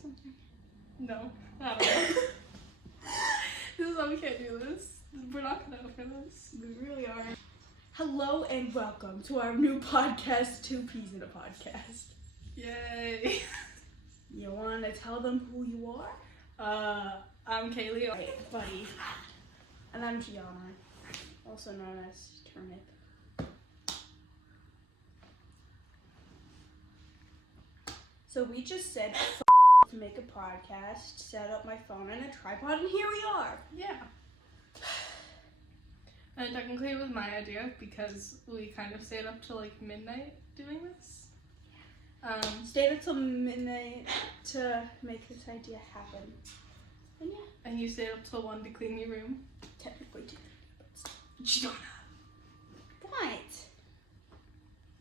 something? No. I don't know. This is why we can't do this. We're not gonna for this. We really are. Hello and welcome to our new podcast, Two Peas in a Podcast. Yay. You want to tell them who you are? I'm Kaylee. Hey, buddy. And I'm Gianna, also known as Turnip. So we just said to make a podcast, set up my phone and a tripod, and here we are. Yeah. And technically it was my idea because we kind of stayed up till like midnight doing this. Stayed up till midnight to make this idea happen. And yeah, And you stayed up till 1 to clean your room. technically two. Gianna. What?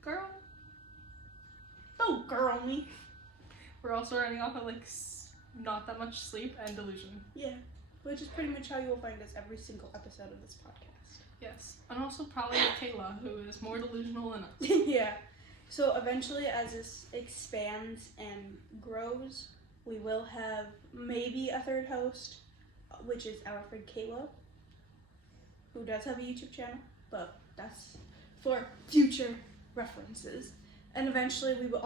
Girl. Oh, girl me. We're also running off of like not that much sleep and delusion. Yeah, which is pretty much how you will find us every single episode of this podcast. Yes. And also probably Kayla, who is more delusional than us. Yeah. So eventually, as this expands and grows, we will have maybe a third host, which is our friend Kayla, who does have a YouTube channel, but that's for future references. And eventually, we will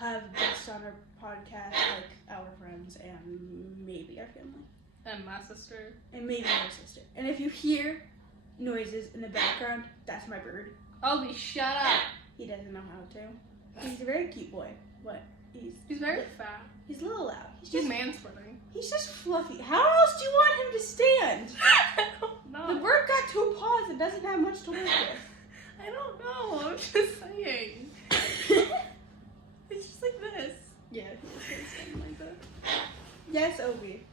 have guests on our podcast, like our friends and maybe our family. And my sister. And maybe my sister. And if you hear noises in the background, that's my bird. Obi, shut up. He doesn't know how to. He's a very cute boy, but He's very fat. he's a little loud. He's manspreading. He's just fluffy. How else do you want him to stand? I don't know. The bird got two paws and doesn't have much to work with. I don't know. I'm just saying. It's just like this. Yeah, he's gonna stand like that. Yes, Obi.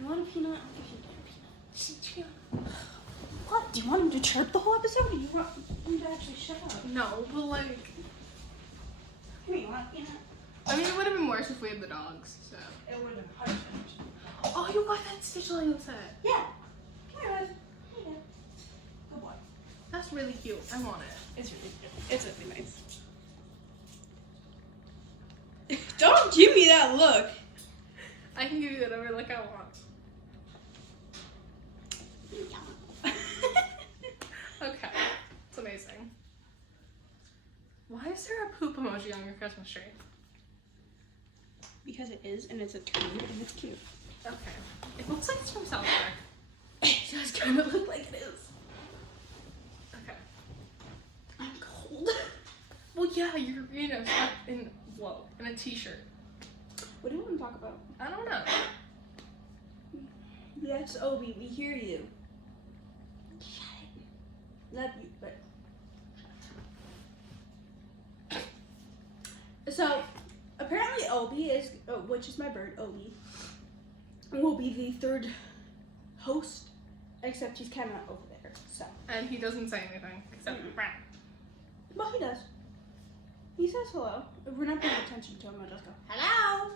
You want a peanut? I'll give you a peanut. What? Do you want him to chirp the whole episode, or do you want him to actually shut up? No, but like, Here, you want a peanut? I mean, it would have been worse if we had the dogs. So. It would have been punishment. Oh, you got that Stitch Lego set. Yeah. Come here, bud. Here you go. Good boy. That's really cute. I want it. It's really good. It's really nice. Don't give me that look. I can give you whatever look I want. Okay, it's amazing. Why is there a poop emoji on your Christmas tree? Because it is, and it's a turd, and it's cute. Okay, it looks like it's from South Park. It does kind of look like it is. Okay. I'm cold. Well, yeah, you're in a t-shirt. What do you want to talk about? I don't know. Yes, Obi, we hear you. Shut it. Love you, but. So, apparently Obi is, which is my bird, Obi, will be the third host, except he's kind of over there, so. And he doesn't say anything except "Rah." Well, he does. He says hello. If we're not paying attention to him, I'll just go, hello!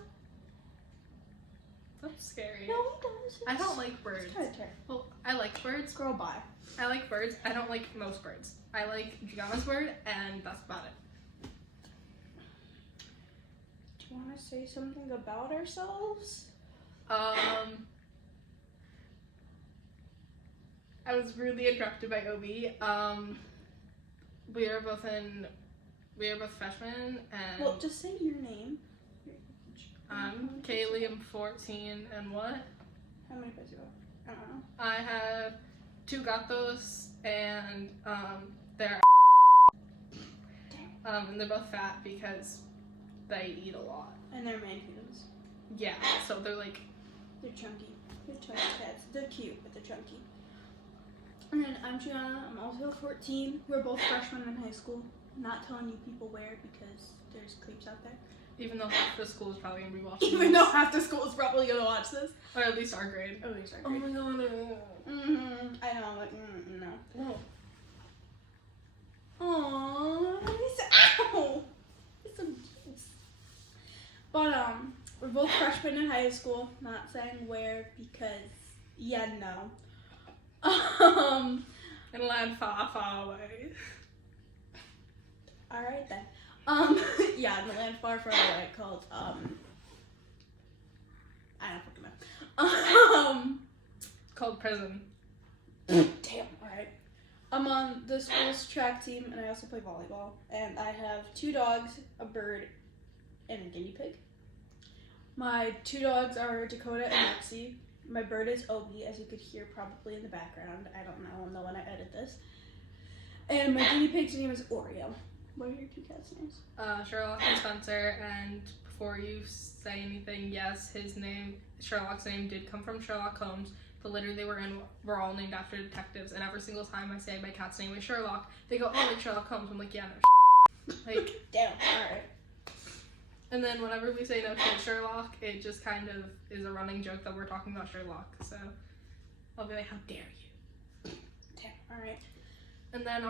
That's scary. No, he does. I don't like birds. It's kind of terrible. Well, I like birds. Scroll by. I like birds. I don't like most birds. I like Gianna's bird, and that's about it. Do you want to say something about ourselves? I was rudely interrupted by Obi. We are both freshmen, and Well, just say your name. I'm Kaylee. I'm 14, and what? How many pets do you have? I don't know. I have 2 gatos, and they're and they're both fat because they eat a lot. And they're mancoons. Yeah, so they're like. They're chunky. They're chunky cats. They're cute, but they're chunky. And then I'm Gianna. I'm also 14. We're both freshmen in high school. Not telling you people where because there's creeps out there. Even though half the school is probably gonna be watching. Even though half the school is probably gonna watch this. Or at least our grade. At least our Oh grade. my god. I know, like, no. No. Aww, ow! It's so cute. But, we're both freshmen in high school. Not saying where because, yeah, no. In a land far, far away. Alright then. Yeah, in the land far, far away called, I don't fucking know. It's called prison. Damn, alright. I'm on the school's track team, and I also play volleyball. And I have 2 dogs, a bird, and a guinea pig. My 2 dogs are Dakota and Lexi. My bird is Obi, as you could hear probably in the background. I don't know. I'll know when I edit this. And my guinea pig's name is Oreo. What are your 2 cats' names? Sherlock and Spencer, and before you say anything, yes, Sherlock's name did come from Sherlock Holmes. The litter they were in were all named after detectives, and every single time I say my cat's name is Sherlock, they go, oh, like Sherlock Holmes. I'm like, yeah, no, like, Damn, alright. and then whenever we say no to Sherlock, it just kind of is a running joke that we're talking about Sherlock, so I'll be like, how dare you? Damn, alright. And then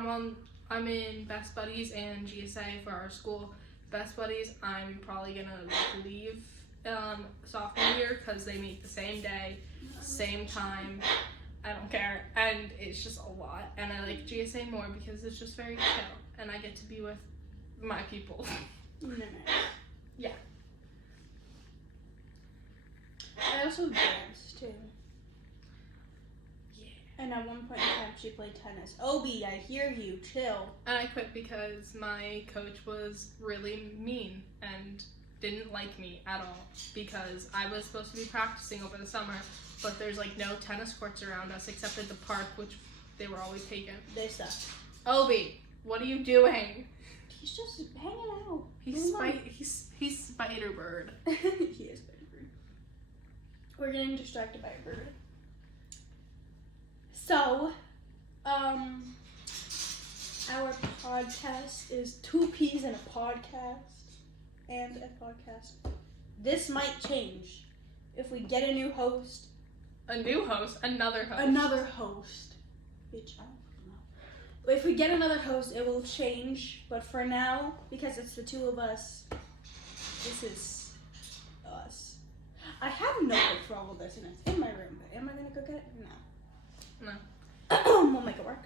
I'm in Best Buddies and GSA for our school. Best Buddies, I'm probably gonna leave sophomore year because they meet the same day, same time. I don't care, and it's just a lot. And I like GSA more because it's just very chill, and I get to be with my people. Nice. Yeah. I also dance too. Yeah. And at one point in time, she played tennis. Obi, I hear you. Chill. And I quit because my coach was really mean and didn't like me at all because I was supposed to be practicing over the summer, but there's like no tennis courts around us except at the park, which they were always taken. They suck. Obi, what are you doing? He's just hanging out. He's Spider-Bird. He is Spider-Bird. We're getting distracted by a bird. So, our podcast is 2 peas in a podcast. And a podcast. This might change if we get a new host. A new host? Another host. Another host. Bitch, I don't fucking know. If we get another host, it will change. But for now, because it's the 2 of us, this is us. I have a notebook for all of this, and it's in my room. But am I gonna go get it? No. No. We'll make it work.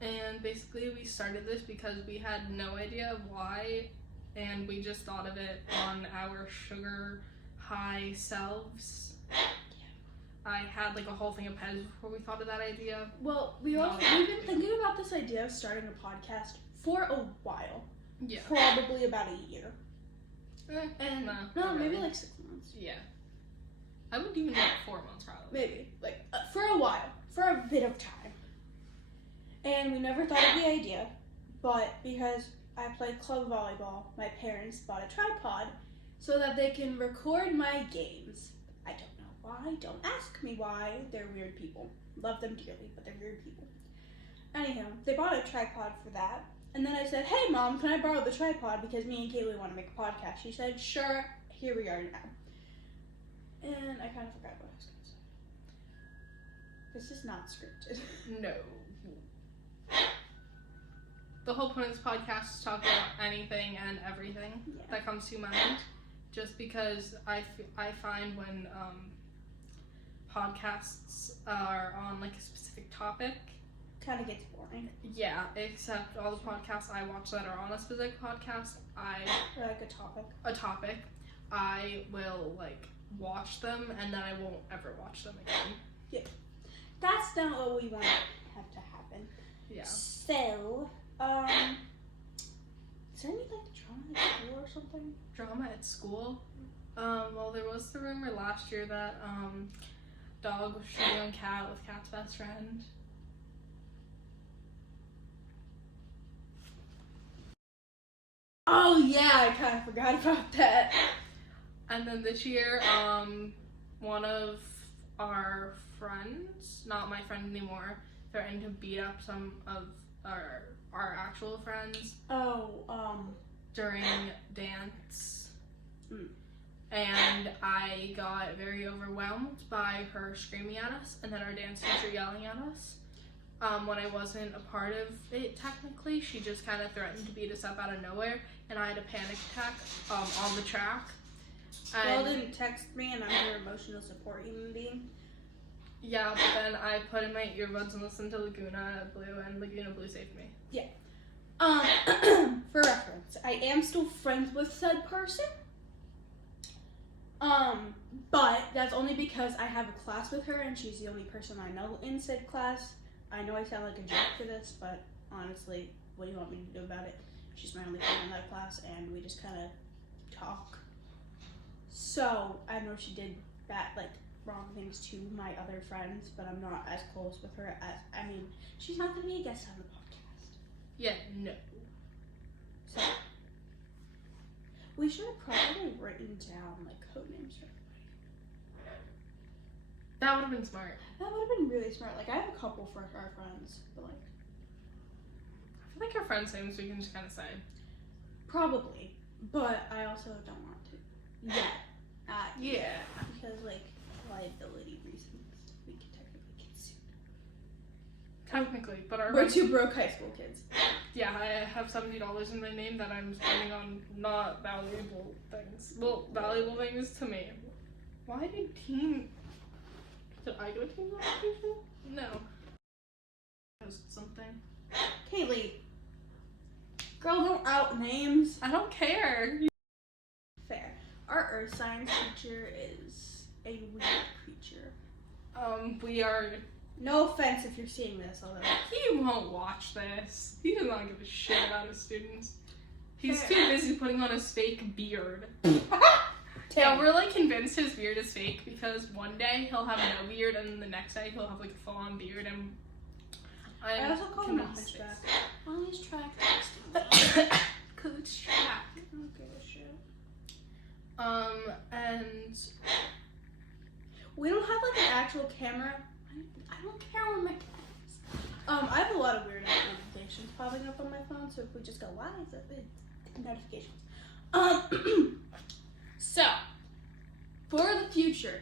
And basically we started this because we had no idea of why, and we just thought of it on our sugar high selves. I had like a whole thing of pens before we thought of that idea. Well, we've been thinking about this idea of starting a podcast for a while. Yeah. Probably about a year. And not maybe really. like 6 months. Yeah. I would even like 4 months probably. Maybe. Like, for a while. For a bit of time. And we never thought of the idea, but because I play club volleyball, my parents bought a tripod so that they can record my games. I don't know why. Don't ask me why. They're weird people. Love them dearly, but they're weird people. Anyhow, they bought a tripod for that. And then I said, hey, Mom, can I borrow the tripod because me and Kaylee want to make a podcast? She said, sure. Here we are now. And I kind of forgot what I was going to say. This is not scripted. No. The whole point of this podcast is to talk about anything and everything that comes to mind. Just because I find when podcasts are on like a specific topic, Kind of gets boring. yeah, except all the podcasts I watch that are on a specific podcast, Or like a topic. I will like watch them and then I won't ever watch them again. That's not what we want to have to happen. Yeah. So, is there any like drama at school or something? Drama at school? Well, there was the rumor last year that dog was shooting on cat with cat's best friend. Oh yeah, I kind of forgot about that. And then this year, one of our friends, not my friend anymore, threatened to beat up some of our actual friends during dance. And I got very overwhelmed by her screaming at us and then our dance teacher yelling at us. When I wasn't a part of it technically, she just kind of threatened to beat us up out of nowhere, and I had a panic attack on the track. Well, didn't text me, and I'm your emotional support human being. Yeah, but then I put in my earbuds and listened to Laguna Blue, and Laguna Blue saved me. Yeah. For reference, I am still friends with said person. But that's only because I have a class with her and she's the only person I know in said class. I know I sound like a jerk for this, but honestly, what do you want me to do about it? She's my only friend in that class and we just kind of talk. So I know she did that, like, wrong things to my other friends, but I'm not as close with her as, I mean, she's not gonna be a guest on the podcast. Yeah, no. So we should have probably written down like code names for everybody. That would have been smart. That would have been really smart. Like I have a couple for our friends, but like I feel like your friends' names we can just kind of say. probably, but I also don't want to yet. Yeah. Because like liability reasons, we can technically get sued. Technically, but We're two broke high school kids. Yeah, I have $70 in my name that I'm spending on not valuable things. Well, valuable things to me. Why did I go to team competition? No. Post something. Kaylee, girl, don't out names. I don't care. Fair. Our earth science teacher is a weird creature. We are. No offense if you're seeing this, although He won't watch this. He does not give a shit about his students. He's Fair. too busy putting on his fake beard. Damn. Yeah, we're like convinced his beard is fake because one day he'll have no beard and the next day he'll have like a full-on beard and I also call him a convinced hunchback. it's- Oh, he's track texting. Cause it's track. I don't give a shit. And We don't have like an actual camera. I don't care where my camera is. I have a lot of weird notifications popping up on my phone, so if we just go live, it's notifications. So for the future,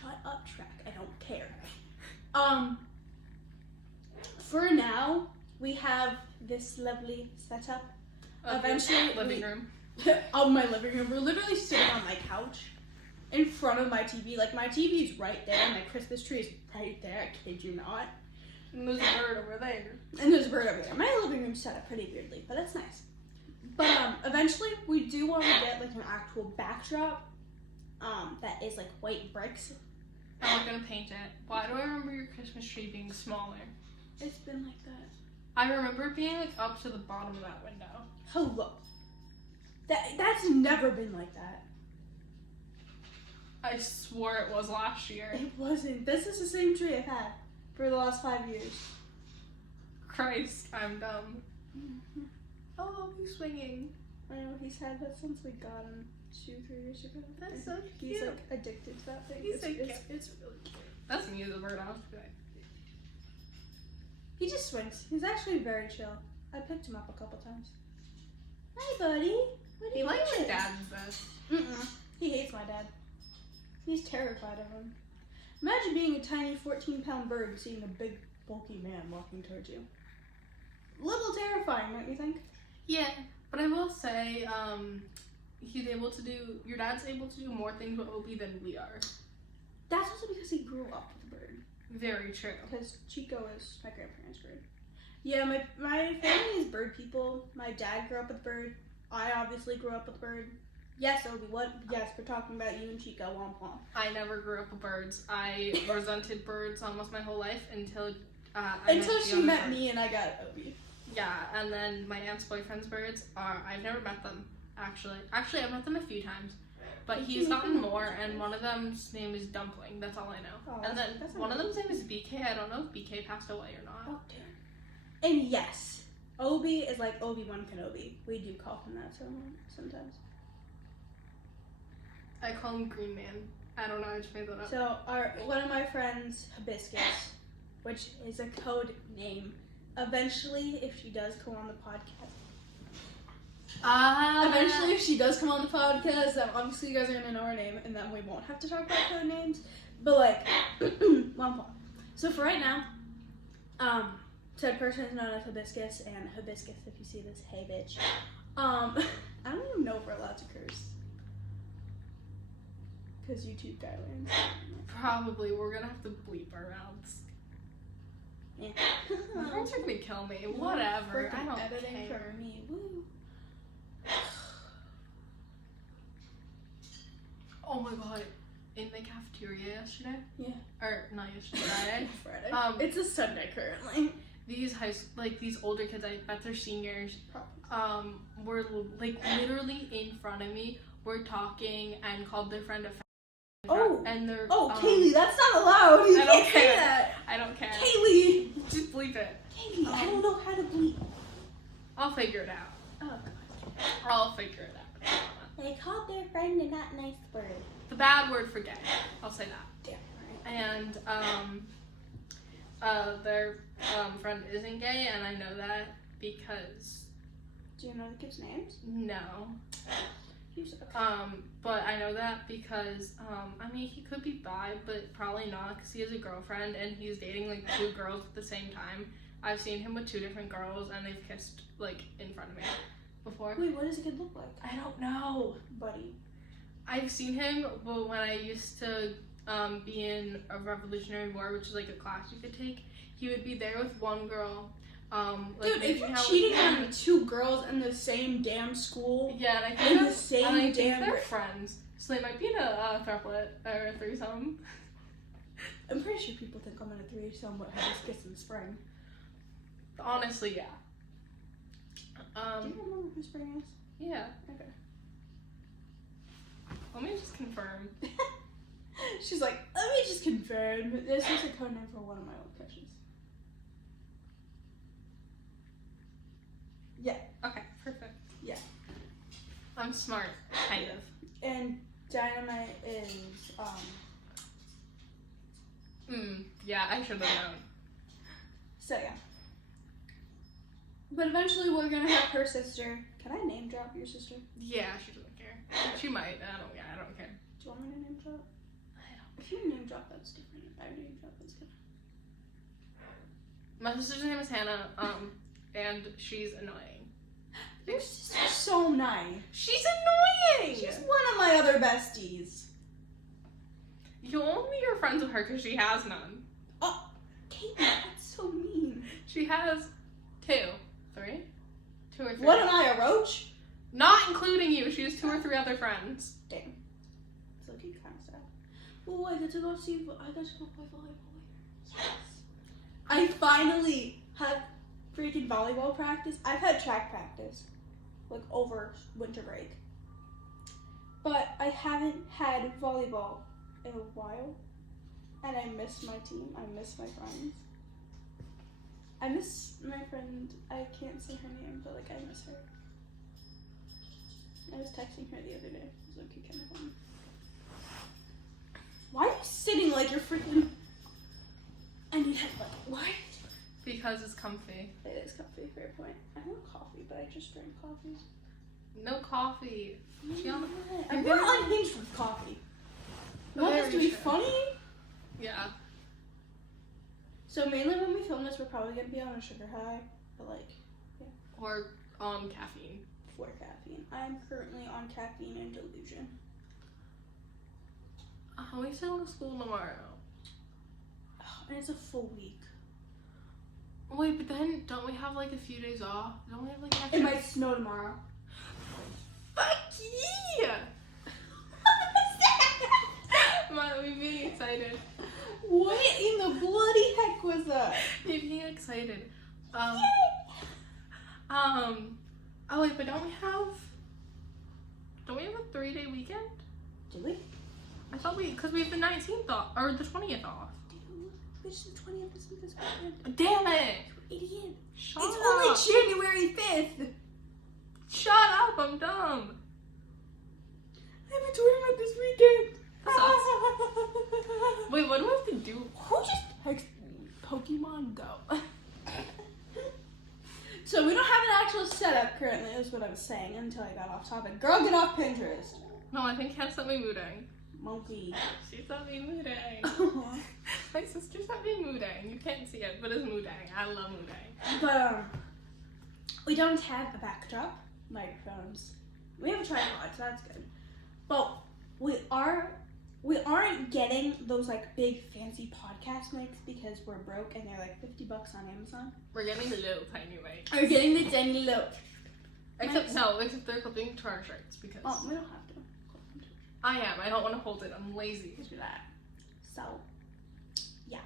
shut up, track. I don't care. For now, we have this lovely setup. Eventually, living room. Of my living room. We're literally sitting on my couch in front of my TV. Like, my TV is right there. My Christmas tree is right there. I kid you not. And there's a bird over there. And there's a bird over there. My living room's set up pretty weirdly, but it's nice. But eventually, we do want to get like an actual backdrop that is like white bricks. And we're gonna paint it. Why do I remember your Christmas tree being smaller? It's been like that. I remember it being like up to the bottom of that window. Hello. That's never been like that. I swore it was last year. It wasn't. This is the same tree I've had for the last 5 years. Christ, I'm dumb. Oh, he's swinging. I know he's had that since we got him 2-3 years ago. That's so He's cute. like addicted to that thing. He's it's, so it's, cute. it's really cute. That's me as a bird off today. He just swings. He's actually very chill. I picked him up a couple times. Hi, buddy. What are He you likes your doing? dad's best. Mm-mm. He hates my dad. He's terrified of him. Imagine being a tiny 14-pound bird and seeing a big, bulky man walking towards you. Little terrifying, don't you think? Yeah, but I will say, your dad's able to do more things with Opie than we are. That's also because he grew up with a bird. Very true. Because Chico is my grandparents' bird. Yeah, my family is bird people. My dad grew up with a bird. I obviously grew up with a bird. Yes, Obi, what? Yes, we're talking about you and Chico. Womp womp. I never grew up with birds. I resented birds almost my whole life until Until she met bird. me and I got Obi. Yeah, and then my aunt's boyfriend's birds are. I've never met them actually. Actually, I've met them a few times, but he's gotten more. And one of them's name is Dumpling. That's all I know. Oh, and then that's one of them's name amazing. is BK. I don't know if BK passed away or not. Oh, dear. And yes, Obi is like Obi-Wan Kenobi. We do call him that sometimes. I call him Green Man. I don't know. I just made that up. So one of my friends, Hibiscus, which is a code name. Eventually, if she does come on the podcast. Eventually, if she does come on the podcast, then obviously you guys are gonna know her name, and then we won't have to talk about code names. But like, one point. So for right now, said person is known as Hibiscus, and Hibiscus, if you see this, hey bitch. I don't even know if we're allowed to curse. Because YouTube guidelines. Probably we're gonna have to bleep our mouths. Yeah. My parents are gonna kill me. Whatever. I Freaking don't editing care. for me. Woo. Oh my god. In the cafeteria yesterday? Yeah. Or not yesterday, Friday. Friday. It's a Sunday currently. These these older kids, I bet they're seniors, Probably. were like literally in front of me, were talking and called their friend a fat. Oh. And they're Kaylee, that's not allowed. You I don't can't say care. that. I don't care. Kaylee. Just bleep it. Kaylee, I don't know how to bleep. I'll figure it out. Oh god. I'll figure it out. They called their friend a not nice word. The bad word for gay. I'll say that. Damn right. And their friend isn't gay, and I know that because Do you know the kids' names? no. But I know that because I mean, he could be bi, but probably not because he has a girlfriend and he's dating like 2 girls at the same time. I've seen him with 2 different girls and they've kissed like in front of me before. Wait, what does a kid look like? I don't know. Buddy. I've seen him, but when I used to be in a Revolutionary War, which is like a class you could take, he would be there with one girl. Dude, if you're cheating on 2 girls in the same damn school, yeah, and I think in the same damn they're friends, so they might be in a throuple or a threesome. I'm pretty sure people think I'm in a threesome with Hibis Kiss in Spring. Honestly, yeah. Do you remember who Spring is? Yeah. Okay. Let me just confirm. She's like, let me just confirm. This is a code name for one of my old crushes. Yeah. Okay, perfect. Yeah. I'm smart, kind of. And Dynamite is, Yeah, I should have known. so yeah. But eventually we're gonna have her sister. Can I name drop your sister? Yeah, she doesn't care. She might. I don't care. Do you want me to name drop? I don't. If you name drop, that's different. If I name drop, that's good. My sister's name is Hannah, and she's annoying. Your sister's so nice. She's annoying! She's one of my other besties. You only are friends with her because she has none. Oh, Katie, that's so mean. She has 2, 3? 2 or 3. What am I, a roach? Not including you. She has 2 or 3 other friends. Damn. It's looking kind of sad. Oh, I get to go play volleyball later. Yes. I finally have freaking volleyball practice. I've had track practice, like over winter break. But I haven't had volleyball in a while. And I miss my team. I miss my friends. I miss my friend. I can't say her name, but like I miss her. I was texting her the other day. It was okay, kind of funny. Why are you sitting like you're freaking? I need headbutt. Why? Because it's comfy. It is comfy. Fair point. I want coffee, but I just drank coffee. No coffee. I'm very unhinged with coffee. You want this to be funny? Yeah. So mainly when we film this, we're probably gonna be on a sugar high, but like, yeah. Or on caffeine. For caffeine. I'm currently on caffeine and delusion. We still go to school tomorrow. And it's a full week. Wait, but then don't we have like a few days off? Don't we have like an It might snow tomorrow. Fuck yeah! Might we be excited? What in the bloody heck was that? You're being excited. Oh wait, but don't we have a 3-day weekend? Do we? I thought because we have the 19th off, or the 20th off. Dude, it's the 20th this weekend. Damn it! Idiot. Shut It's up! only January 5th. Shut up! I'm dumb. I have a tournament this weekend. That Wait, what do I have to do? Who just texted me? Pokemon Go. So we don't have an actual setup currently, is what I was saying until I got off topic. Girl, get off Pinterest. No, I think Kat sent me Moodang. Monkey. She sent me Moodang. My sister sent me Moodang. You can't see it, but it's Moodang. I love Moodang. But we don't have a backdrop, microphones. We have a tripod, so that's good. But we aren't getting those like big fancy podcast mics because we're broke and they're like $50 on Amazon. We're getting the little tiny mic. We're getting the tiny little. Except they're clipping to our shirts because. Oh, we don't have to. I am. I don't want to hold it. I'm lazy. Do that. So, yeah.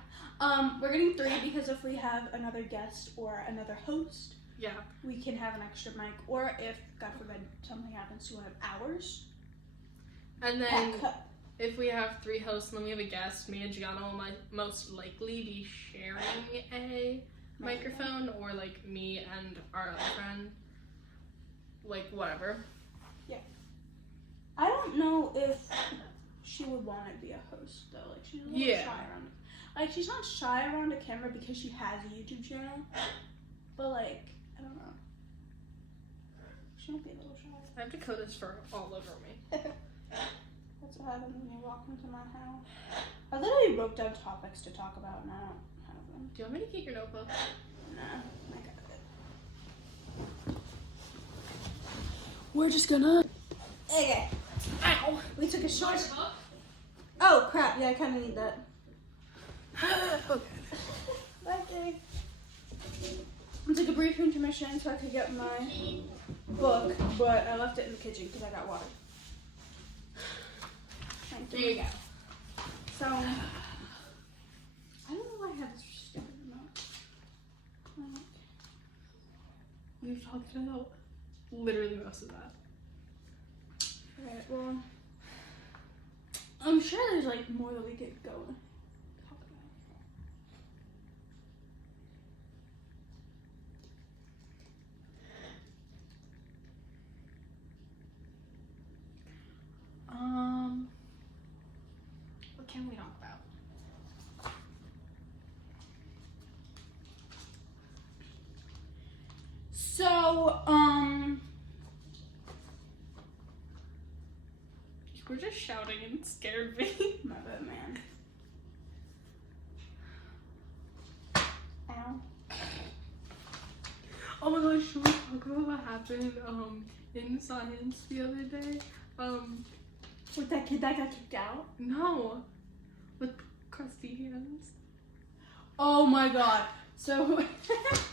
We're getting 3 because if we have another guest or another host, Yeah. we can have an extra mic. Or if, God forbid, something happens to one of ours, And then backup. if we have 3 hosts and then we have a guest, me and Gianna will most likely be sharing a microphone, or like me and our other friend. Like, whatever. I don't know if she would want to be a host though. Like she's a little Yeah. shy around. Like she's not shy around a camera because she has a YouTube channel, but like I don't know. She might be a little shy. I have Dakota's fur all over me. That's what happens when you walk into my house. I literally wrote down topics to talk about and I don't have them. Do you want me to keep your notebook? Nah, I got it. We're just gonna. Okay. Ow! We took a short. Oh crap! Yeah, I kind of need that. Okay. I took a brief intermission so I could get my book, but I left it in the kitchen because I got water. There you go. So, I don't know why I have this stupid remote. We've talked about literally most of that. Alright, well, I'm sure there's like more that we could go and talk What can we talk about? So, We're just shouting and it scared me. my bad, man. Ow. Oh my gosh, should we talk about what happened in science the other day? With that kid that got kicked out? No. With crusty hands. Oh my god. So,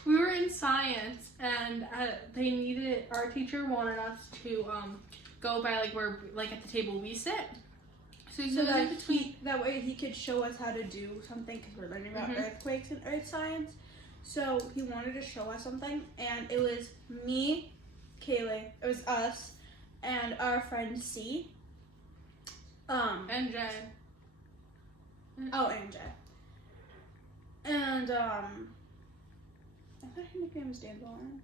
We were in science and our teacher wanted us to go by like where like at the table we sit. So that way he could show us how to do something because we're learning about earthquakes and earth science. So he wanted to show us something, and it was me, Kaylee, it was us, and our friend C. And Jay. Oh, and Jay. And I thought her nickname was Dandelion.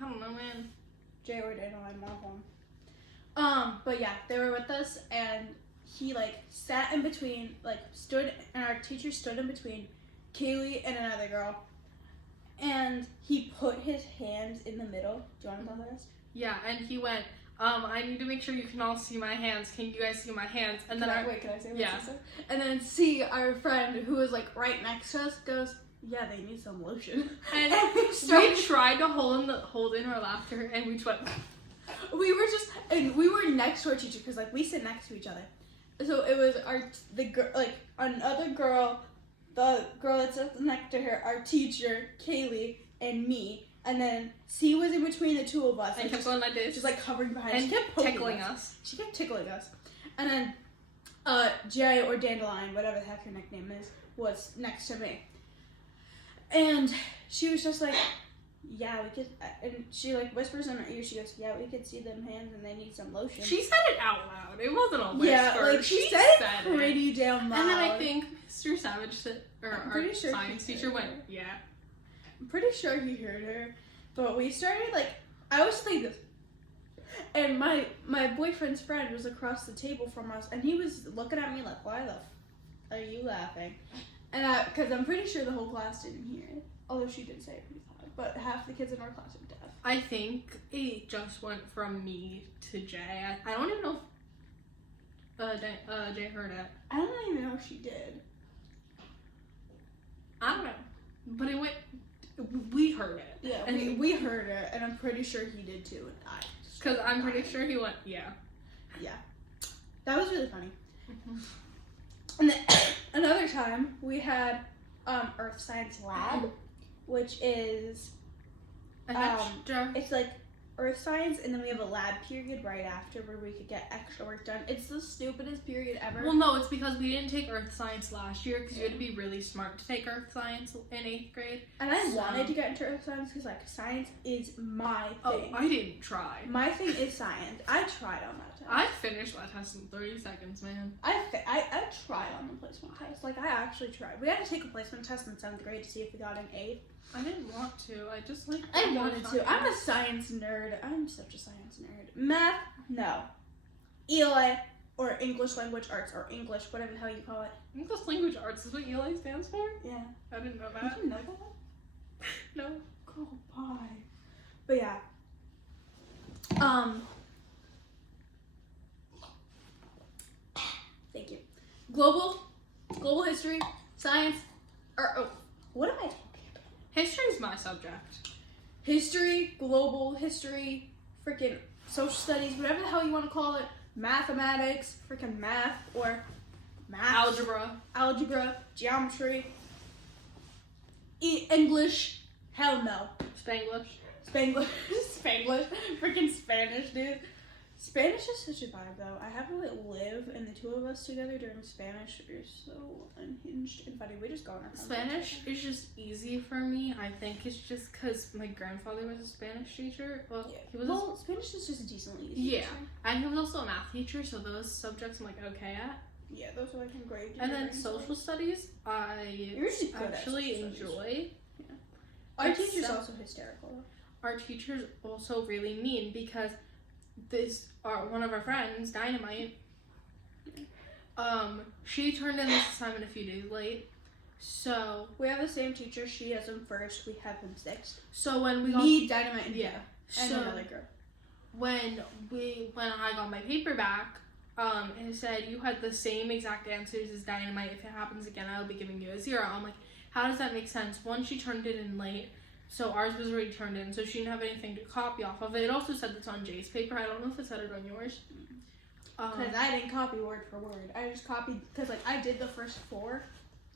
I don't know, man. Jay or Dandelion, one of them. But yeah, they were with us, and he like sat in between, like stood, and our teacher stood in between Kaylee and another girl, and he put his hands in the middle. Do you want to tell this? Yeah, and he went, I need to make sure you can all see my hands. Can you guys see my hands? And then Can I say what yeah. she said? And then C, our friend who was like right next to us, goes, "Yeah, they need some lotion." And we we tried to hold in our laughter, and we just went. We were next to our teacher because like we sit next to each other. So it was another girl, the girl that sits next to her, our teacher Kaylee, and me, and then C was in between the two of us, And kept going like this. just like hovering behind. And she kept poking tickling us. She kept tickling us, and then Jay or Dandelion, whatever the heck her nickname is, was next to me, and she was just like, "Yeah, we could," and she like whispers in her ear. She goes, "Yeah, we could see them hands, and they need some lotion." She said it out loud. It wasn't a whisper. Yeah, like she said it pretty damn loud. And then I think Mr. Savage said, or I'm our pretty sure science he teacher heard went, her. yeah. I'm pretty sure he heard her, but we started like I was thinking this, and my boyfriend's friend was across the table from us, and he was looking at me like, "Why the are you laughing?" And because I'm pretty sure the whole class didn't hear it, although she did say it pretty loud. But half the kids in our class are deaf. I think it just went from me to Jay. I don't even know if Jay heard it. I don't even know if she did. I don't know. But it went, we heard it. Yeah, And we heard her, and I'm pretty sure he did too. And because I'm pretty sure he went, yeah. that was really funny. Mhm. And then another time we had Earth Science Lab, which is An extra. it's like earth science, and then we have a lab period right after where we could get extra work done. It's the stupidest period ever. Well, no, it's because we didn't take earth science last year because you had to be really smart to take earth science in 8th grade. And I wanted to get into earth science because, like, science is my Oh, thing. I didn't try. My thing is science. I tried on that test. I finished that test in 30 seconds, man. I tried on the placement test. Like, I actually tried. We had to take a placement test in 7th grade to see if we got an A. I didn't want to. I just like. I wanted to. I'm a science nerd. I'm such a science nerd. Math, no. ELA, or English Language Arts, or English, whatever the hell you call it. English language arts is what ELA stands for? Yeah. I didn't know You that. didn't know that? No. Girl, bye. But yeah. Thank you. Global history, science, what am I talking about? History is my subject. History, global history, freaking social studies, whatever the hell you want to call it, mathematics, freaking math, or math, algebra, geometry, English, hell no. Spanglish. Spanglish, freaking Spanish, dude. Spanish is such a vibe, though. I have to like live, and the two of us together during Spanish are so unhinged and funny. We just go on our phones. Spanish is just easy for me. I think it's just because my grandfather was a Spanish teacher. Well, Yeah. he was. Well, Spanish is just decently easy. Yeah. And he was also a math teacher, so those subjects I'm like okay at. Yeah, those are like engraved. in And your then brain. social studies, I You're just good at actually social studies. enjoy. Our Except- teacher's also hysterical. Our teacher's also really mean because one of our friends, Dynamite, she turned in this assignment a few days late. So We have the same teacher. She has him first. We have him sixth. when we got Dynamite, and yeah. and So another girl. when I got my paper back, it said you had the same exact answers as Dynamite. If it happens again, I'll be giving you a 0. I'm like, how does that make sense? One, she turned it in late, so ours was already turned in, so she didn't have anything to copy off of it. It also said it's on Jay's paper. I don't know if it said it on yours. Because I didn't copy word for word. I just copied, because like I did the first 4,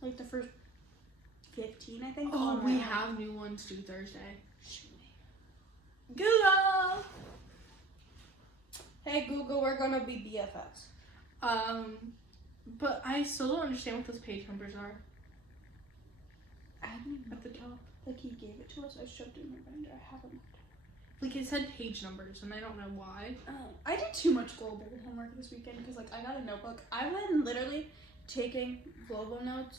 like the first 15, I think. Oh, on we my own. have new ones due Thursday. Google! Hey Google, we're gonna be BFFs. But I still don't understand what those page numbers are I didn't know. at the top. Like he gave it to us, I shoved it in my binder. I haven't. Like it said page numbers, and I don't know why. I did too much global homework this weekend because like I got a notebook. I've been literally taking global notes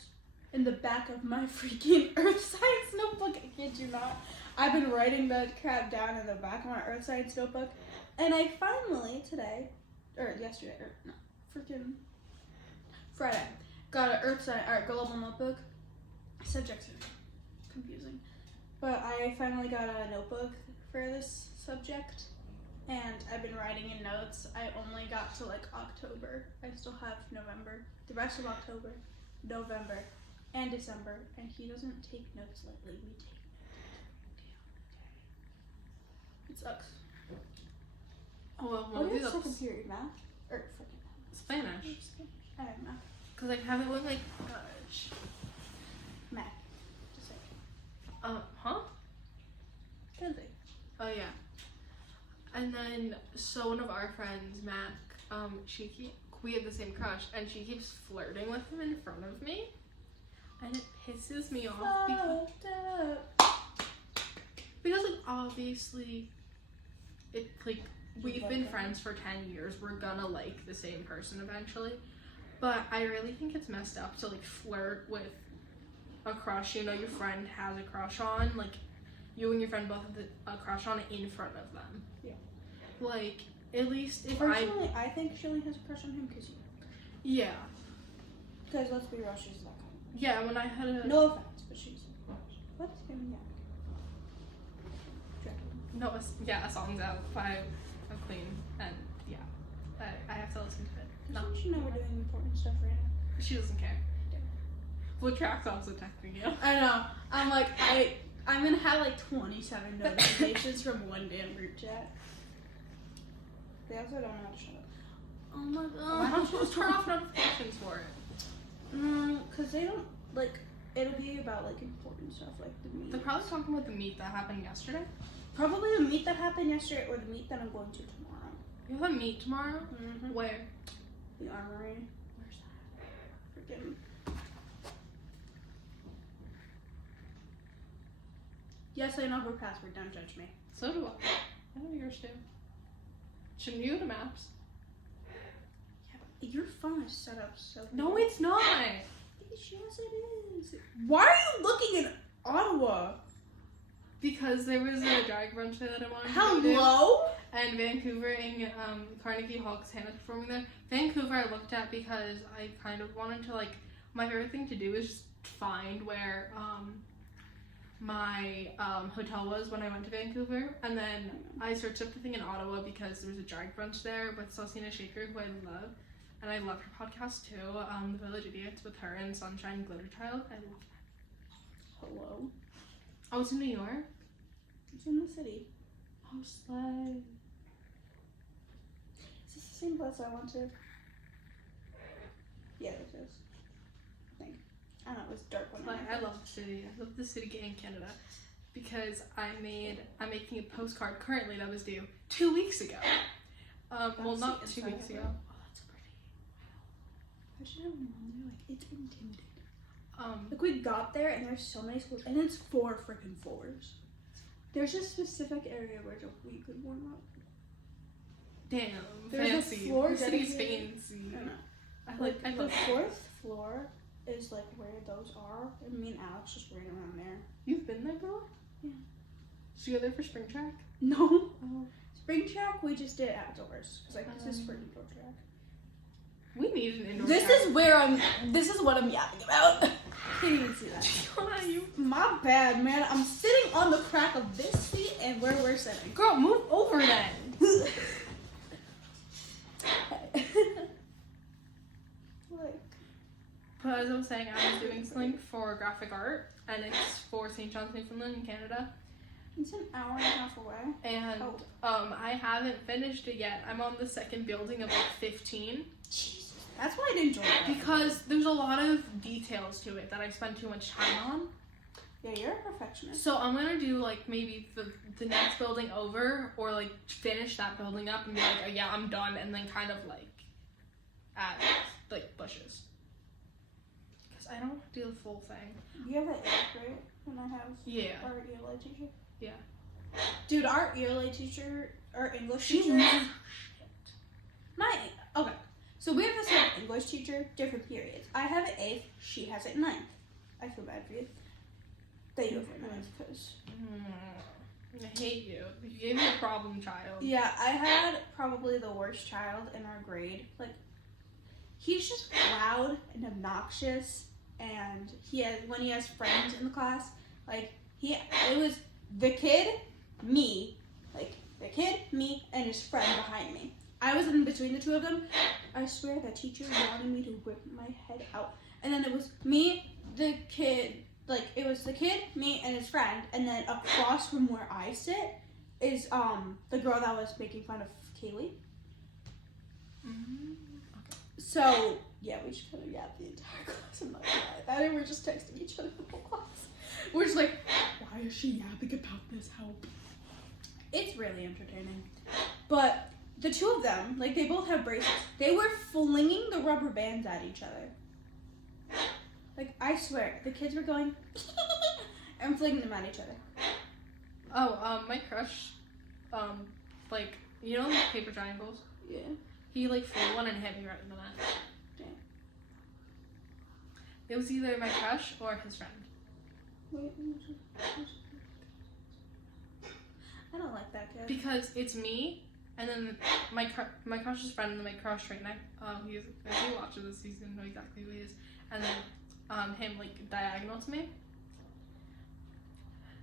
in the back of my freaking earth science notebook. I kid you not. I've been writing that crap down in the back of my earth science notebook, and I finally today, or yesterday, or no, freaking Friday, got an earth science or global notebook. Subjects are confusing, but I finally got a notebook for this subject, and I've been writing in notes. I only got to like October. I still have November, the rest of October, November, and December, and he doesn't take notes lightly. We take notes. It sucks. Oh, well, What one is of second these period math? Or freaking Spanish. I have math. Because I have it with like, gosh. Math. Just like Huh? good thing. Oh yeah. And then so one of our friends, Mac, we have the same crush, and she keeps flirting with him in front of me, and it pisses me off because like obviously, it like we've been friends for 10 years. We're gonna like the same person eventually, but I really think it's messed up to like flirt with a crush your friend has a crush on, like you and your friend both have a crush on in front of them. Yeah. Like, at least if Personally, I think she only has a crush on him because you. Yeah. Because let's be real, she's that kind. Yeah, when I had a... No offense, but she's. What's him? Yeah. No, a song's out by a Queen, and yeah, I have to listen to it. No. She know we're doing important stuff right now. She doesn't care. What track's also texting you? I know. I'm like, I'm gonna have like 27 notifications from one damn group chat. They also don't know how to shut up. Oh my god. How am I supposed to turn off notifications for it? Cause they don't, like, It'll be about like important stuff like the meet. They're probably talking about the meet that happened yesterday. Probably the meet that happened yesterday or the meet that I'm going to tomorrow. You have a meet tomorrow? Mm-hmm. Where? The Armory. Where's that? Freaking. Yes, I know her password. Don't judge me. So do I. I know yours too. Shouldn't you go to maps? Yeah, your phone is set up so. No, it's not. Yes, it is. Why are you looking in Ottawa? Because there was a drag brunch there that I wanted to go to. Hello? And Vancouver and Carnegie Hall's Hannah's performing there. Vancouver I looked at because I kind of wanted to, like, my favorite thing to do is just find where my hotel was when I went to Vancouver. And then I searched up the thing in Ottawa because there was a drag brunch there with Celestina Shaker, who I love. And I love her podcast too, The Village Idiots, with her and Sunshine Glitter Child. I love that. Hello? Oh, it's in New York? It's in the city. Oh, slay. Is this the same place I went to? Yeah, it is. I think. I don't know, it was dark when Like, went I there. love the city. I love the city in Canada because I'm making a postcard currently that was due 2 weeks ago. Well, That's not the 2 inside weeks of it. ago. Oh, that's pretty. I should have known there, like, it's intimidating. Wow. Like, we got there and there's so many schools, and it's 4 freaking floors. There's a specific area where we could warm up. Damn, There's a fancy. floor The city's dedicated- fancy. I don't know. I Like, I the love. 4th floor is, like, where those are, and me and Alex just ran around there. You've been there, bro? Yeah. Did you go there for spring track? No. Oh. Spring track, we just did outdoors. Because, like, this is for indoor track. We need an indoor This track. this is what I'm yapping about. Can't even see that. Fiona, you. My bad, man. I'm sitting on the crack of this seat and where we're sitting. Girl, move over then. Like, But as I was saying, I was doing something for graphic art, and it's for St. John's, Newfoundland in Canada. it's an hour and a half away. And I haven't finished it yet. I'm on the second building of like 15 Jesus. That's why I didn't join it. because there's a lot of details to it that I spend too much time on. Yeah, you're a perfectionist. So I'm gonna do like maybe the next building over, or like finish that building up and be like, oh yeah, I'm done, and then kind of like add like bushes. Because I don't do the full thing. You have that eighth grade, and I have Yeah. our ELA teacher. Yeah. Dude, our ELA teacher, our English She's teacher. Okay. So we have the same English teacher, different periods. I have it 8th, she has it 9th. I feel bad for you. That you have it 9th, because... I hate you. You gave me a problem child. Yeah, I had probably the worst child in our grade. Like, he's just loud and obnoxious, and when he has friends in the class, like, it was the kid, me, and his friend behind me. I was in between the two of them. I swear that teacher wanted me to whip my head out. And then it was me, the kid, like, it was the kid, me, and his friend, and then across from where I sit is, the girl that was making fun of Kaylee. So, yeah, we just kind of yapped the entire class. I'm not gonna lie. That and we're just texting each other the whole class. We're just like, why is she yapping about this? Help. It's really entertaining. But the two of them, like, they both have braces. They were flinging the rubber bands at each other. Like, I swear, the kids were going and flinging them at each other. Oh, my crush, like, you know, like paper triangles? Yeah. He, like, flew one and hit me right in the neck. Damn. It was either my crush or his friend. Wait, I don't like that kid. Because it's me, and then my crush's friend, and then my crush right next. If you watch this, he's gonna know exactly who he is. And then him like diagonal to me.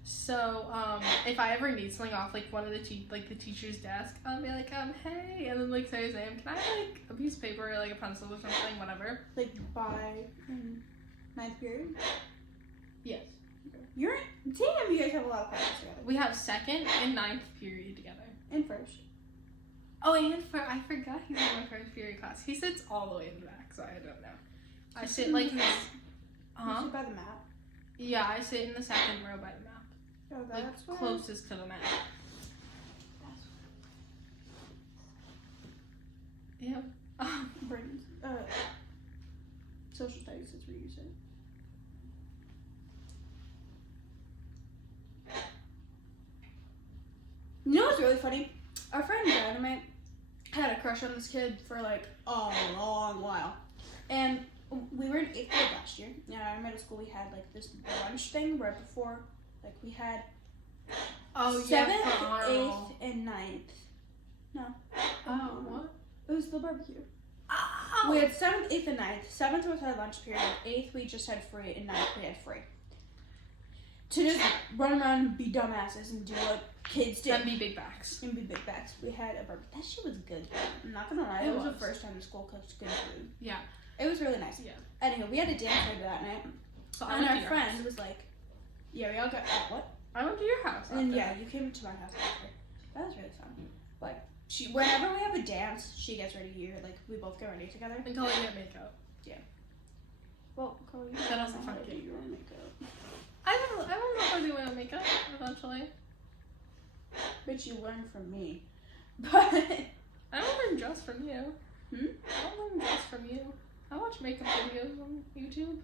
So if I ever need something off like one of the the teacher's desk, I'll be like hey, and then like say his name. Can I have like a piece of paper or like a pencil or something, whatever. Like, by 9th period? Yes. Damn, you guys have a lot of classes together. We have 2nd and 9th period together. And first. Oh, and I forgot he's in my first period class. He sits all the way in the back, so I don't know. I sit like this. You sit by the map. Yeah, I sit in the second row by the map. Oh, Like, that's where. closest to the map. That's Yep. Britain's. Social studies is where you sit. You know what's really funny? Our friend Dynamite had a crush on this kid for like a long while. And we were in 8th grade last year. Yeah, in middle school we had like this brunch thing right before, like we had Oh, 7th, yeah, for our 8th, and 9th. No. Oh, what? It was the barbecue. Oh! We had 7th, 8th, and 9th. 7th was our lunch period. 8th we just had free, and 9th we had free. To just run around and be dumbasses and do what kids do. And be big backs. And be big bags. We had a barbecue. That shit was good. I'm not gonna lie. It It was was. the first time the school cooked good food. Yeah. It was really nice. Yeah. Anyway, we had a dance later that night. So And our friend was like, yeah, we all got, what? I went to your house. And then, after. yeah, you came to my house after. That was really fun. Like, whenever we have a dance, she gets ready here. Like, we both get ready together. And Chloe get makeup. Well, Chloe, you That don't was know a how fun to do game. your own makeup. I don't know if I do my own makeup eventually. But you learn from me. But, I don't learn just from you. Hmm? I don't learn just from you. I watch makeup videos on YouTube.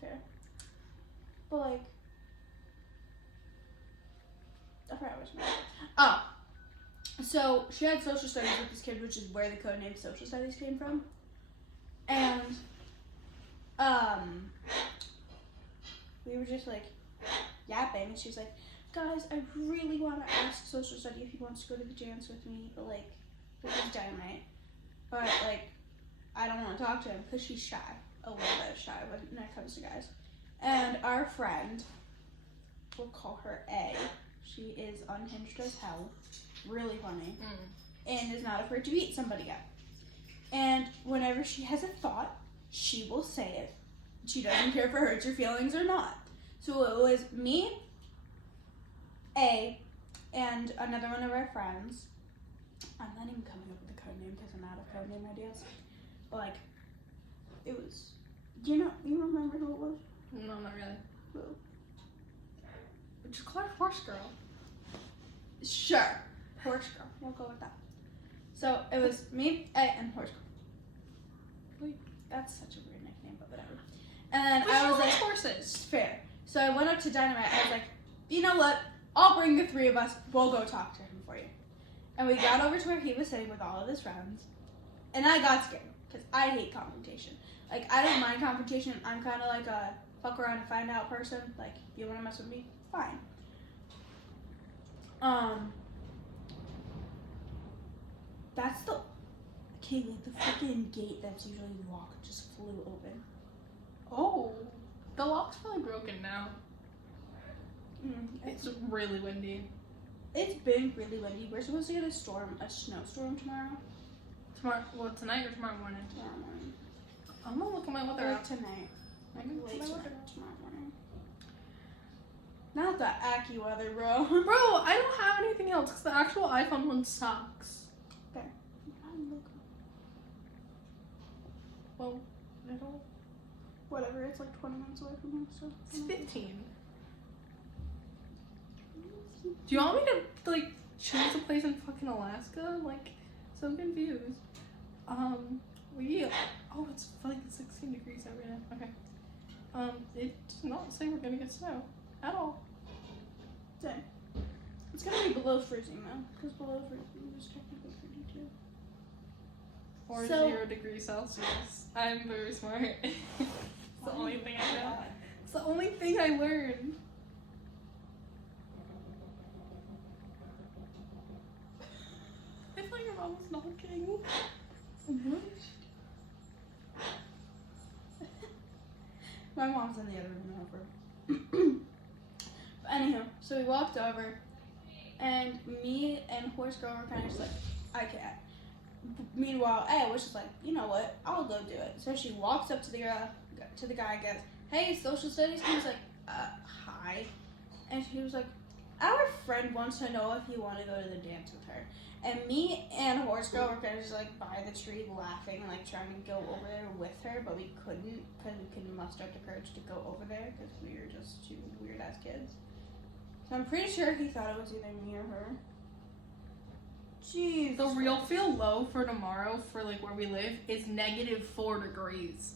fair. But, like, I forgot what you meant. Oh. So, she had social studies with this kid, which is where the code name social studies came from. And, we were just, like, yapping, and she was like, guys, I really want to ask social study if he wants to go to the dance with me, but, like, this is Dynamite. But, like, I don't want to talk to him, because she's shy. A little bit shy when it comes to guys. And our friend, we'll call her A. She is unhinged as hell, really funny, and is not afraid to beat somebody up. And whenever she has a thought, she will say it. She doesn't care if it hurts your feelings or not. So it was me, A, and another one of our friends. I'm not even coming up with a code name because I'm out of code name ideas. But, like, it was. You remember who it was? No, not really. Who? Just call her Horse Girl. Sure. Horse Girl. We'll go with that. So it was me, A, and Horse Girl. Wait. That's such a weird nickname, but whatever. And But I she was like, likes horses. fair. So I went up to Dynamite. I was like, you know what? I'll bring the three of us. We'll go talk to him for you. And we got over to where he was sitting with all of his friends. And I got scared because I hate confrontation. Like, I don't mind confrontation. I'm kind of like a fuck around and find out person. Like, you want to mess with me? Fine. That's the the freaking gate that's usually locked just flew open. Oh, the lock's probably broken now. It's It's really windy. It's been really windy. We're supposed to get a snowstorm tomorrow. Tomorrow, well, tonight or tomorrow morning? Tomorrow morning. I'm gonna look at my weather Or app. tonight. I can Late look at my tonight, weather app. tomorrow morning. Not the AccuWeather, bro. Bro, I don't have anything else because the actual iPhone one sucks. Well, I don't. Whatever, it's like 20 minutes away from here, so. It's 15. Do you want me to, like, choose a place in fucking Alaska? Like, so confused. Oh, it's like 16 degrees over there. Okay. It does not say we're gonna get snow at all. Same. It's gonna be below freezing though, because below freezing is technically pretty too. Or So- 0 degrees Celsius. I'm very smart. It's the only thing I know. It's the only thing I learned. I thought your mom was knocking. What? My mom's in the other room over. But anywho, so we walked over, and me and Horse Girl were kind of just like, I can't. Meanwhile, A was just like, you know what? I'll go do it. So she walks up to the guy and goes, hey, social studies? And he was like, hi. And he was like, our friend wants to know if you want to go to the dance with her. And me and Horse Girl were kind of just like by the tree laughing and like trying to go over there with her, but we couldn't because we couldn't muster up the courage to go over there because we were just two weird ass kids. So I'm pretty sure he thought it was either me or her. Jeez. The real feel low for tomorrow for like where we live is -4 degrees.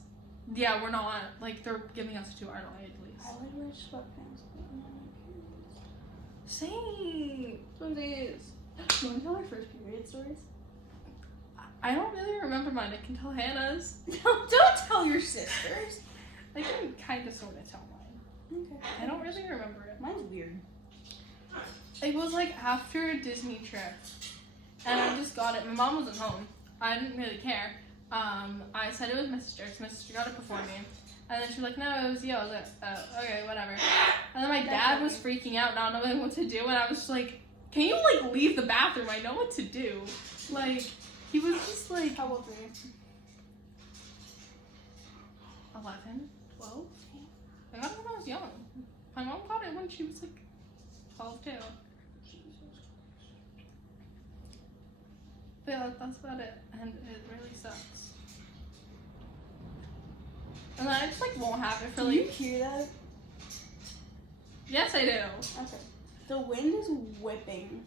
Yeah, we're not like they're giving us 2 hour delay at least. I would wear sweatpants. Same. What is? You want to tell our first period stories? I don't really remember mine. I can tell Hannah's. Don't tell your sisters. I can kind of sort of tell mine. Okay. I don't really remember it. Mine's weird. It was like after a Disney trip, and I just got it. My mom wasn't home. I didn't really care. I said it was my sister, so my sister got it before me. And then she was like, no, it was you. I was like, oh, okay, whatever. And then my dad was freaking out, not knowing what to do, and I was just like, can you, like, leave the bathroom? I know what to do. Like, he was just like... How old were you? 11, 12? I got it when I was young. My mom got it when she was, like, 12, too. But yeah, that's about it, and it really sucks. And then I just, like, won't have it for, Do you like... hear that? Yes, I do. Okay. The wind is whipping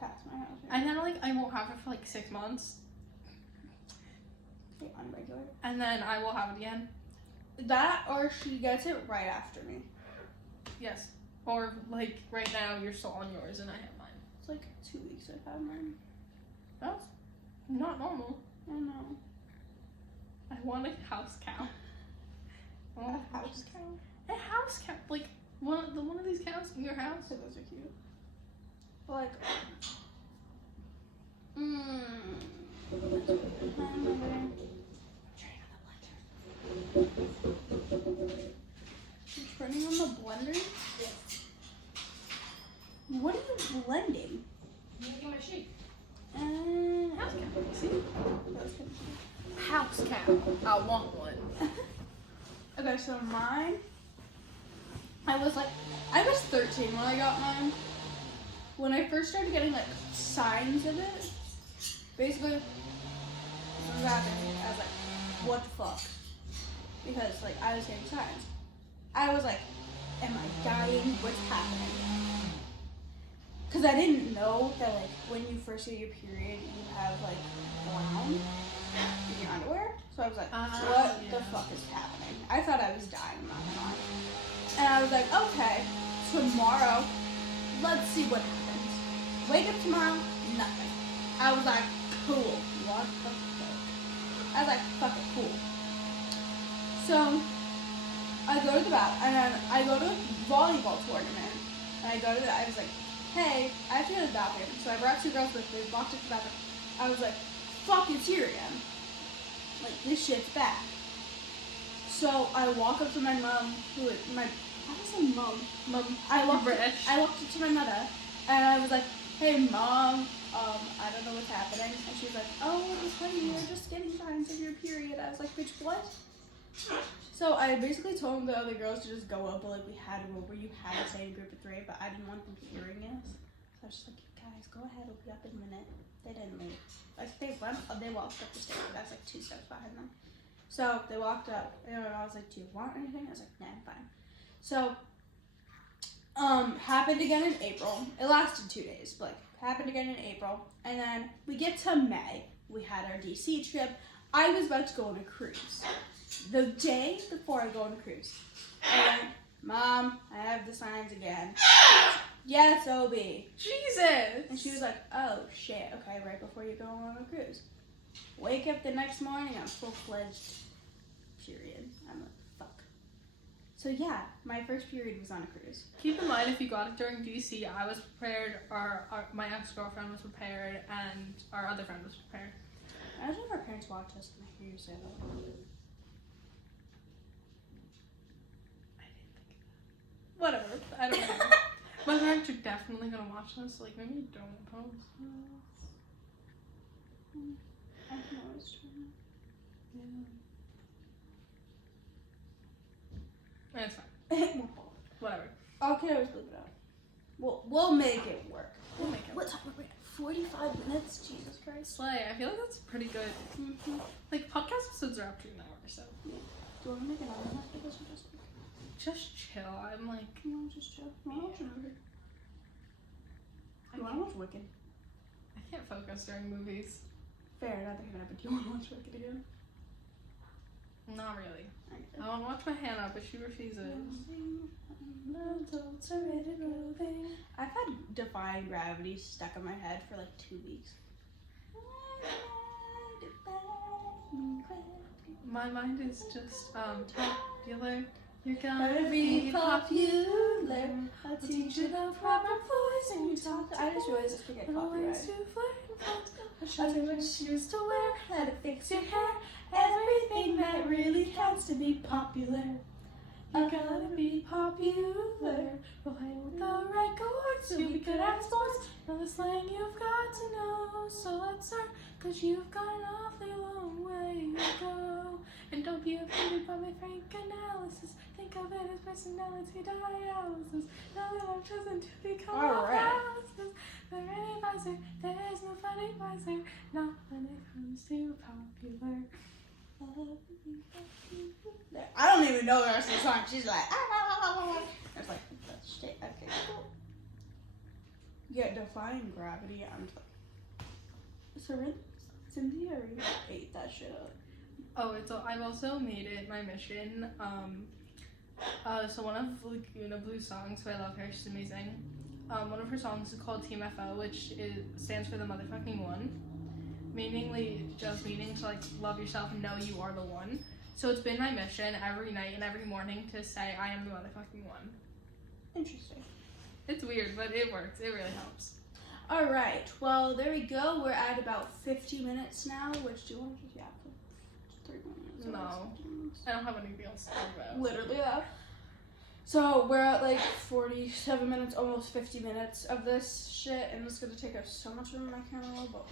past my house. Right? And then, like, I won't have it for, like, 6 months. Okay, unregular. And then I will have it again. That or she gets it right after me. Yes. Or, like, right now, you're still on yours and I have mine. It's like 2 weeks I've had mine. That's not normal. I know. I want a house cow. I want A house cow? A house cow. Like, one of these cows in your house. So those are cute. But like, You're turning on the blender? Yes. What are you blending? I'm making my shake. House cow. See? cow. House cow. I want one. Okay, so mine, I was 13 when I got mine. When I first started getting like signs of it, basically, what was happening, I was like, what the fuck? Because like I was getting signs. I was like, am I dying? What's happening? Because I didn't know that like when you first get your period, you have like brown in your underwear. So I was like, what the fuck is happening? I thought I was dying, I'm not gonna lie. And I was like, okay, tomorrow, let's see what happens. Wake up tomorrow, nothing. I was like, cool. What the fuck? I was like, fuck it, cool. So I go to the bath, and then I go to a volleyball tournament. And I was like, hey, I have to go to the bathroom. So I brought 2 girls with me, walked into the bathroom. I was like, fuck, it's here again. Like, this shit's back. So I walk up to my mom, I was a mom. I walked up to my mother, and I was like, hey mom, I don't know what's happening. And she was like, oh, honey, you're just getting signs of your period. I was like, bitch, what? So I basically told the other girls to just go up, but like we had a rule where you had to stay in a group of 3, but I didn't want them hearing us. So I was just like, guys, go ahead, we'll be up in a minute. They didn't leave. Like they walked up the stairs, but I was like 2 steps behind them. So they walked up, and I was like, do you want anything? I was like, nah, I'm fine. So, happened again in April. It lasted 2 days, but like, happened again in April. And then we get to May. We had our DC trip. I was about to go on a cruise. The day before I go on a cruise. And Mom, I have the signs again. Yes, OB. Jesus! And she was like, oh shit, okay, right before you go on a cruise. Wake up the next morning, I'm full-fledged period. I'm like, fuck. So yeah, my first period was on a cruise. Keep in mind, if you got it during DC, I was prepared, my ex-girlfriend was prepared, and our other friend was prepared. I don't know if our parents watch us, and I hear you say that. Whatever, I don't know. My parents are definitely gonna watch this, like, maybe don't post this. I can always turn Yeah. It's fine. it. Whatever. I can always leave it out. We'll make it work. We'll make it What time are we at? 45 minutes? Jesus Christ. Slay. I feel like that's pretty good. Mm-hmm. Like, podcast episodes are up to an hour, so. Do you want to make another one after this or just like? Just chill. I'm like, No, just chill. You want to watch another? You want to watch Wicked? I can't focus during movies. Fair, not thinking of it, but do you want to watch Wicked again? Not really. Okay. I want to watch my Hannah, but she refuses. I've had Defying Gravity stuck in my head for like 2 weeks. My mind is just popular. You're Gonna be popular. I'll teach you the proper voice and you talk. I just realized it's gonna get copyrighted. I'll show you what shoes to wear, how to fix your hair, everything that really has to be popular. You're gonna be popular. We'll play with the right chords, you'll be good at sports. Know the slang you've got to know, so let's start, cause you've got an awfully long way to go. And don't be offended by my frank analysis. Think of it as personality dialysis. Now that I've chosen to become a paralysis, there ain't advisor, there's no fun advisor, not when it comes to popular. I don't even know the rest of the song. She's like, I was like, that's shit. Okay, cool. Yeah, Defying Gravity. I'm just like, Cindy already ate that shit up. Oh, I've also made it my mission. So one of Laguna Blue's songs, so I love her, she's amazing. One of her songs is called Team FO, which stands for the motherfucking one. Meaning to like love yourself and know you are the one. So it's been my mission every night and every morning to say I am the motherfucking one. Interesting. It's weird, but it works. It really helps. Alright, well, there we go. We're at about 50 minutes now, which do you want to just, for 3 minutes? No. I don't have anything else to talk about. Literally that. So we're at like 47 minutes, almost 50 minutes of this shit, and it's gonna take up so much room in my camera roll, but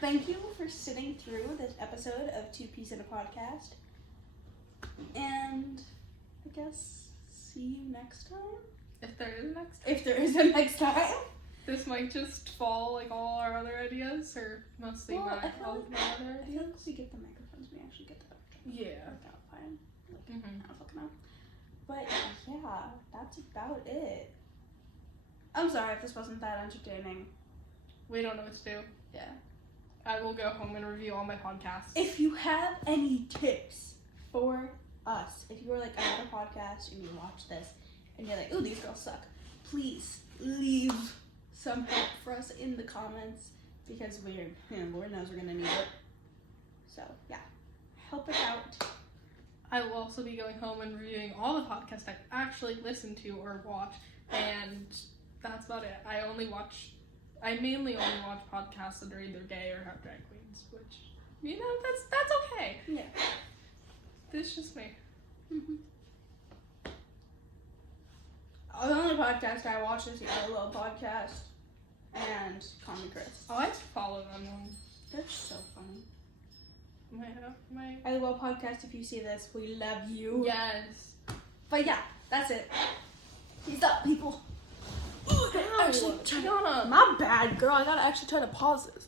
thank you for sitting through this episode of Two Peas in a Podcast. And I guess see you next time. If there is next, If there is a next time. this might just fall like all our other ideas, or mostly Well, I all feel of my other I feel ideas. like we get the microphones, we actually get the Yeah. worked out fine. Like, Mhm. I don't fucking know. But yeah, that's about it. I'm sorry if this wasn't that entertaining. We don't know what to do. Yeah. I will go home and review all my podcasts. If you have any tips for us, if you're like another podcast and you watch this and you're like, ooh, these girls suck, please leave some help for us in the comments because Lord knows we're gonna need it. So yeah, help us out. I will also be going home and reviewing all the podcasts I've actually listened to or watched, and that's about it. I mainly only watch podcasts that are either gay or have drag queens, which, that's okay. Yeah. It's just me. Mm-hmm. The only podcast I watch is the LOL podcast and Common Chris. Oh, I follow them on They're so funny. my LOL podcast, if you see this, we love you. yes. But yeah, that's it. Peace out, people. Ooh, Tiana. my bad, girl. I gotta actually try to pause this.